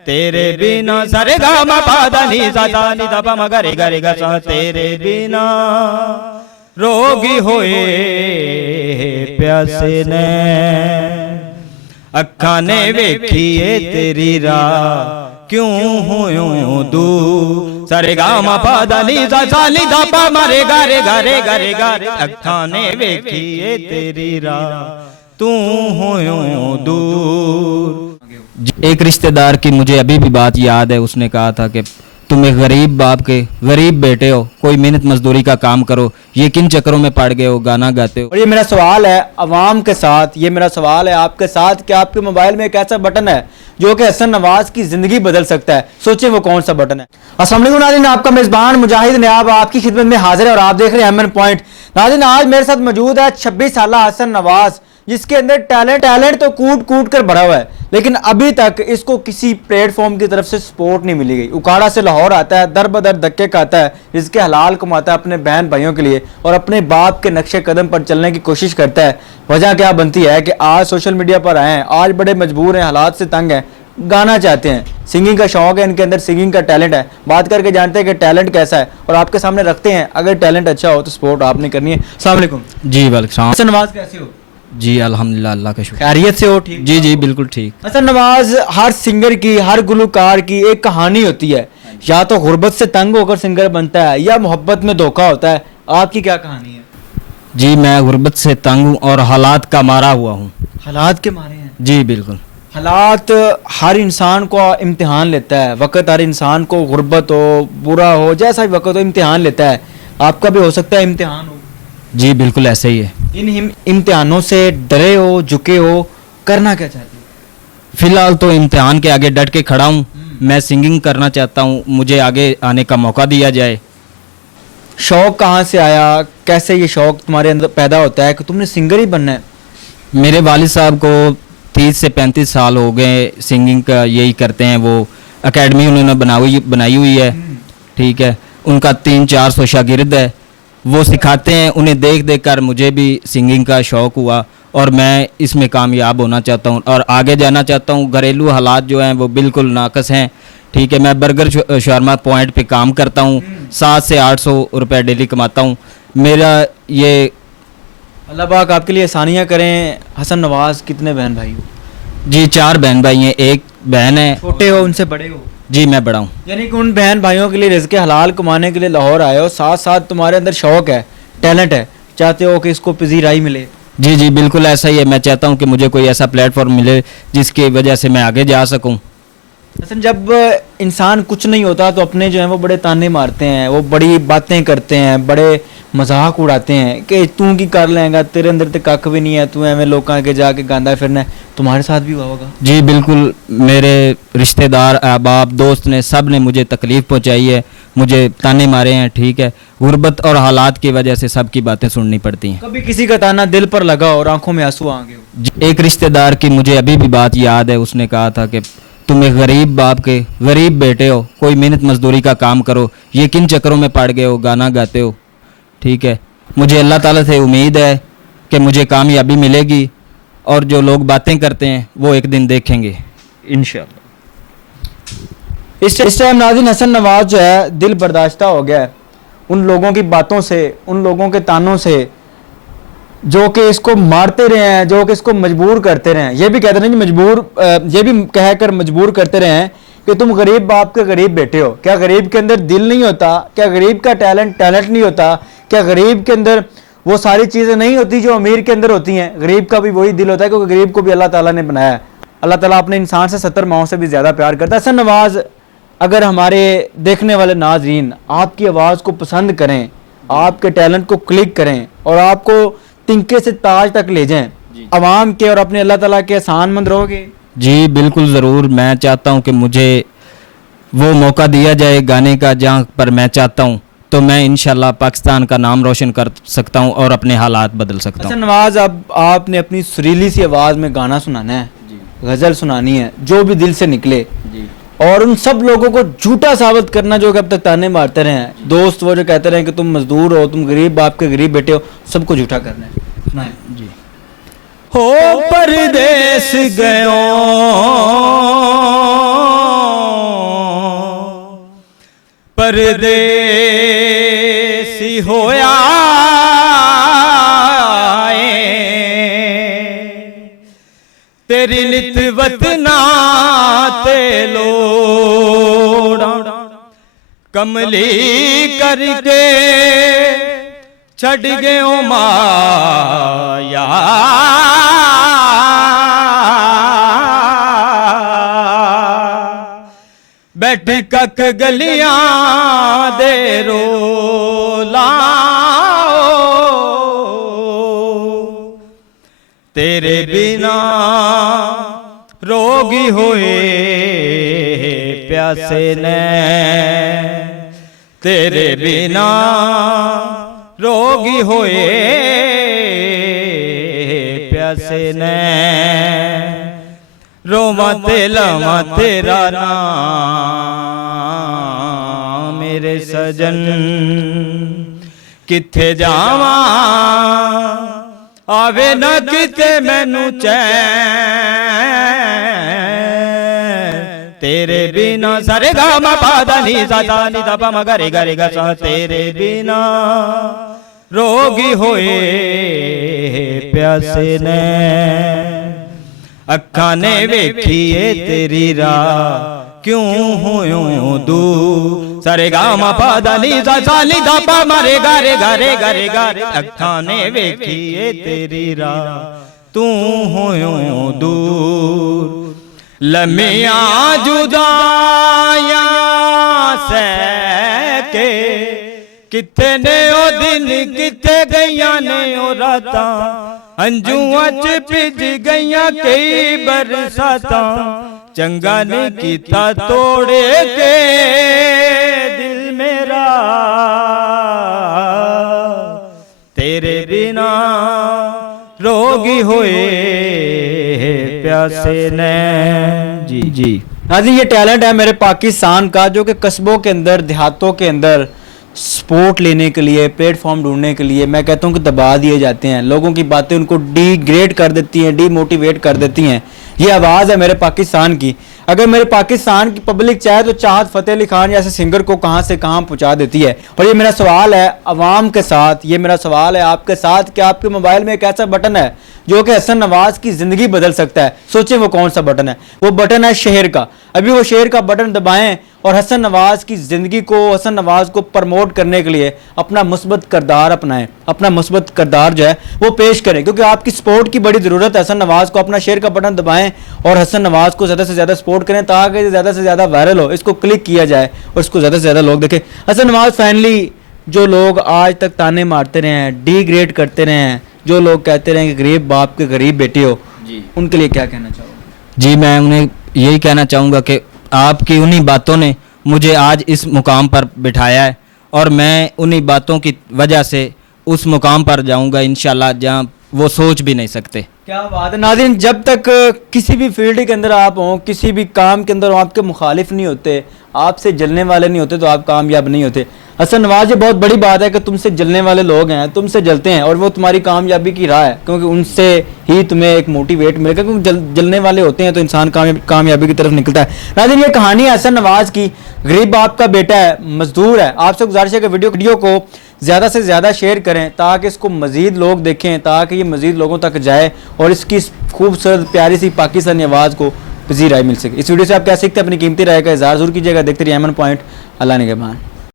तेरे बिना सारे गा मा पा दा नी सा सा नी दा पा मा गा रे गा सा तेरे बिना रोगी होए प्यासे ने अखा ने वेखिए तेरी राह क्यों होयो दूर सारे गा मा पा दा नी सा सा नी दा पा मा रे गा रे गा रे गा रे गा अखा ने वेखिए तेरी राह तू होयो दूर। एक रिश्तेदार की मुझे अभी भी बात याद है, उसने कहा था कि तुम एक गरीब बाप के गरीब बेटे हो, कोई मेहनत मजदूरी का काम करो, ये किन चक्करों में पड़ गए हो, गाना गाते हो। और ये मेरा सवाल है अवाम के साथ, ये मेरा सवाल है आपके साथ कि आपके मोबाइल में एक ऐसा बटन है जो कि हसन नवाज की ज़िंदगी बदल सकता है, सोचें वो कौन सा बटन है। अस्सलाम वालेकुम नाज़रीन, आपका मेज़बान मुजाहिद नयाब आपकी खिदमत में हाजिर है और आप देख रहे हैं एमएन पॉइंट। नाज़रीन, आज मेरे साथ मौजूद है 26 साल हसन नवाज, जिसके अंदर टैलेंट तो कूट कूट कर भरा हुआ है, लेकिन अभी तक इसको किसी प्लेटफॉर्म की तरफ से सपोर्ट नहीं मिली गई। उकाड़ा से लाहौर आता है, दर बदर धक्के खाता है, जिसके हलाल कमाता है अपने बहन भाइयों के लिए और अपने बाप के नक्शे कदम पर चलने की कोशिश करता है। वजह क्या बनती है कि आज सोशल मीडिया पर आए हैं, आज बड़े मजबूर हैं, हालात से तंग हैं, गाना चाहते हैं, सिंगिंग का शौक है, इनके अंदर सिंगिंग का टैलेंट है। बात करके जानते हैं कि टैलेंट कैसा है और आपके सामने रखते हैं। अगर टैलेंट अच्छा हो तो सपोर्ट आपने करनी है। अस्सलाम वालेकुम। जी वालेकुम। हसन नवाज कैसे हो? जी अल्हम्दुलिल्लाह, अल्लाह का शुक्र। खैरियत से हो? ठीक। जी जी बिल्कुल ठीक। हसन नवाज, हर सिंगर की, हर गुलकार की एक कहानी होती है, या तो गुर्बत से तंग होकर सिंगर बनता है या मोहब्बत में धोखा होता है। आपकी क्या कहानी है? जी मैं गुर्बत से तंग हूँ और हालात का मारा हुआ हूँ। हालात के मारे हैं? जी बिल्कुल। हालात हर इंसान को इम्तिहान लेता है, वक्त हर इंसान को गुर्बत हो, बुरा हो, जैसा भी वक्त हो इम्तिहान लेता है। आपका भी हो सकता है इम्तिहान हो। जी बिल्कुल ऐसे ही है। इन इम्तिहानों से डरे हो, झुके हो, करना क्या चाहते हो? फिलहाल तो इम्तिहान के आगे डट के खड़ा हूँ। मैं सिंगिंग करना चाहता हूँ, मुझे आगे आने का मौका दिया जाए। शौक कहाँ से आया, कैसे ये शौक तुम्हारे अंदर पैदा होता है कि तुमने सिंगर ही बनना है? मेरे वालिद साहब को 30 से 35 साल हो गए सिंगिंग का यही करते हैं, वो एकेडमी उन्होंने बनाई हुई है, ठीक है। उनका 300-400 शागिर्द है, वो सिखाते हैं। उन्हें देख देख कर मुझे भी सिंगिंग का शौक़ हुआ और मैं इसमें कामयाब होना चाहता हूँ और आगे जाना चाहता हूँ। घरेलू हालात जो हैं वो बिल्कुल नाकस हैं, ठीक है। मैं बर्गर शर्मा पॉइंट पे काम करता हूँ, 700 से 800 रुपये डेली कमाता हूँ। मेरा ये अल्लाह पाक आपके लिए आसानियाँ करें। हसन नवाज कितने बहन भाई हो? जी 4 बहन भाई हैं, एक बहन है। छोटे हो उनसे बड़े हो? जी मैं बड़ा हूँ। यानी कि उन बहन भाइयों के लिए रिज़्क़ हलाल कमाने के लिए लाहौर आए हो, साथ साथ तुम्हारे अंदर शौक है, टैलेंट है, चाहते हो कि इसको पजीराई मिले। जी जी बिल्कुल ऐसा ही है। मैं चाहता हूँ कि मुझे कोई ऐसा प्लेटफॉर्म मिले जिसकी वजह से मैं आगे जा सकूँ। असल जब इंसान कुछ नहीं होता तो अपने जो हैं वो बड़े ताने मारते हैं, वो बड़ी बातें करते हैं, बड़े मजाक उड़ाते हैं कि तू की कर लेगा, तेरे अंदर तो कख भी नहीं है, तू एवं लोगों आगे जाके गांदा फिरना है। तुम्हारे साथ भी हुआ होगा? जी बिल्कुल। मेरे रिश्तेदार, अहबाब, दोस्त ने सब ने मुझे तकलीफ़ पहुंचाई है, मुझे ताने मारे हैं, ठीक है। गुर्बत और हालात की वजह से सबकी बातें सुननी पड़ती हैं। कभी किसी का ताना दिल पर लगा और आंखों में आंसू आ गए हो? एक रिश्तेदार की मुझे अभी भी बात याद है, उसने कहा था कि तुम एक गरीब बाप के गरीब बेटे हो, कोई मेहनत मजदूरी का काम करो, ये किन चक्करों में पड़ गए हो, गाना गाते हो, ठीक है। मुझे अल्लाह ताला से उम्मीद है कि मुझे कामयाबी मिलेगी और जो लोग बातें करते हैं वो एक दिन देखेंगे इंशाअल्लाह। इस टाइम नाज़रीन हसन नवाज जो है दिल बर्दाश्ता हो गया है उन लोगों की बातों से, उन लोगों के तानों से जो कि इसको मारते रहे हैं, जो कि इसको मजबूर करते रहे हैं। ये भी कहते हैं मजबूर, ये भी कहकर मजबूर करते रहे हैं कि तुम गरीब बाप के गरीब बेटे हो। क्या गरीब के अंदर दिल नहीं होता? क्या गरीब का टैलेंट नहीं होता? क्या गरीब के अंदर वो सारी चीज़ें नहीं होती जो अमीर के अंदर होती हैं? गरीब का भी वही दिल होता है क्योंकि गरीब को भी अल्लाह ताला ने बनाया है। अल्लाह ताला अपने इंसान से 70 माओं से भी ज़्यादा प्यार करता है। हसन नवाज, अगर हमारे देखने वाले नाजरीन आपकी आवाज़ को पसंद करें, आपके टैलेंट को क्लिक करें और आपको तिनके से ताज तक ले जाएं, अवाम के और अपने अल्लाह ताला के एहसान मंद रहोगे? जी बिल्कुल ज़रूर। मैं चाहता हूँ कि मुझे वो मौका दिया जाए गाने का जहाँ पर मैं चाहता हूँ, तो मैं इंशाल्लाह पाकिस्तान का नाम रोशन कर सकता हूँ और अपने हालात बदल सकता हूँ। हसन नवाज, अब आपने अपनी सुरीली सी आवाज़ में गाना सुनाना है, गज़ल सुनानी है, जो भी दिल से निकले जी। और उन सब लोगों को झूठा साबित करना जो कि अब तक ताने मारते रहे हैं, दोस्त वो जो कहते रहे कि तुम मजदूर हो, तुम गरीब बाप के गरीब बेटे हो, सबको झूठा करना है जी। हो परदेस गयो परदेसी होया तेरी नितवत ना ते लोड़ा कमली करके छड़ गए ओ माया बैठ कक गलियां दे रोला तेरे बिना रोगी होए प्यासे ने तेरे बिना रोगी होए प्यासे ने रोमा तेलावा तेरा नाम मेरे सजन किथे जावा आवे न किते मैनू चैन तेरे बिना सारे गा मा पा दा नी सा दा नी दा पा मा गा रे गा सा तेरे बिना रोगी होए प्यासे ने अखा ने वेखिए तेरी राह क्यों होयो दूर सारे गा मा पा दा नी सा नी दा पा मा रे गा रे अखा ने वेखिए तेरी राह तू होयो दूर लमिया जुदाया सह के किथे ने ओ दिन किथे गईया ने ओ राता अंजुआ च भिज गईया कई बरसाता चंगा ने कीता तोड़े के दिल मेरा तेरे बिना रोगी होए प्यासे ने जी जी। नाज़रीन ये टैलेंट है मेरे पाकिस्तान का जो कि कस्बों के अंदर देहातों के अंदर सपोर्ट लेने के लिए प्लेटफॉर्म ढूंढने के लिए मैं कहता हूँ कि दबा दिए जाते हैं, लोगों की बातें उनको डिग्रेड कर देती हैं, डीमोटिवेट कर देती हैं। ये आवाज़ है मेरे पाकिस्तान की। अगर मेरे पाकिस्तान की पब्लिक चाहे तो चाहत फ़तेह अली खान जैसे सिंगर को कहाँ से कहाँ पहुँचा देती है। और ये मेरा सवाल है अवाम के साथ, ये मेरा सवाल है आपके साथ कि आपके मोबाइल में एक ऐसा बटन है जो कि हसन नवाज की ज़िंदगी बदल सकता है। सोचें वो कौन सा बटन है। वो बटन है शेयर का। अभी वो शेयर का बटन दबाएं और हसन नवाज की ज़िंदगी को, हसन नवाज को प्रमोट करने के लिए अपना मुस्बत किरदार अपनाएं, अपना मुस्बत किरदार जो है वो पेश करें, क्योंकि आपकी सपोर्ट की बड़ी ज़रूरत है। हसन नवाज को अपना शेयर का बटन दबाएं और हसन नवाज को ज़्यादा से ज़्यादा सपोर्ट करें ताकि ज़्यादा से ज़्यादा वायरल हो, इसको क्लिक किया जाए और इसको ज़्यादा से ज़्यादा लोग देखें। हसन नवाज फैमिली जो लोग आज तक ताने मारते रहे हैं, डिग्रेड करते रहे हैं, जो लोग कहते रहे हैं कि गरीब बाप के गरीब बेटे हो जी, उनके लिए क्या कहना चाहोगे? जी मैं उन्हें यही कहना चाहूँगा कि आपकी उन्हीं बातों ने मुझे आज इस मुकाम पर बिठाया है और मैं उन्हीं बातों की वजह से उस मुकाम पर जाऊँगा इंशाल्लाह जहाँ वो सोच भी नहीं सकते। क्या बात है। नाज़रीन जब तक किसी भी फील्ड के अंदर आप हों, किसी भी काम के अंदर आपके मुखालिफ नहीं होते, आपसे जलने वाले नहीं होते तो आप कामयाब नहीं होते। हसन नवाज ये बहुत बड़ी बात है कि तुमसे जलने वाले लोग हैं, तुमसे जलते हैं और वो तुम्हारी कामयाबी की राह है, क्योंकि उनसे ही तुम्हें एक मोटिवेट मिलेगा, क्योंकि जलने वाले होते हैं तो इंसान कामयाबी की तरफ निकलता है। नाज़रीन ये कहानी है हसन नवाज की, गरीब बाप का बेटा है, मजदूर है। आपसे गुजारिश है कि वीडियो को ज़्यादा से ज़्यादा शेयर करें ताकि इसको मज़ीद लोग देखें, ताकि ये मज़ीद लोगों तक जाए और इसकी खूबसूरत प्यारी सी पाकिस्तानी आवाज़ को पजीर राय मिल सके। इस वीडियो से आप क्या सीखते हैं अपनी कीमती राय का इज़हार ज़रूर कीजिएगा। देखते रहिए अमन पॉइंट। अल्लाह निगहबान।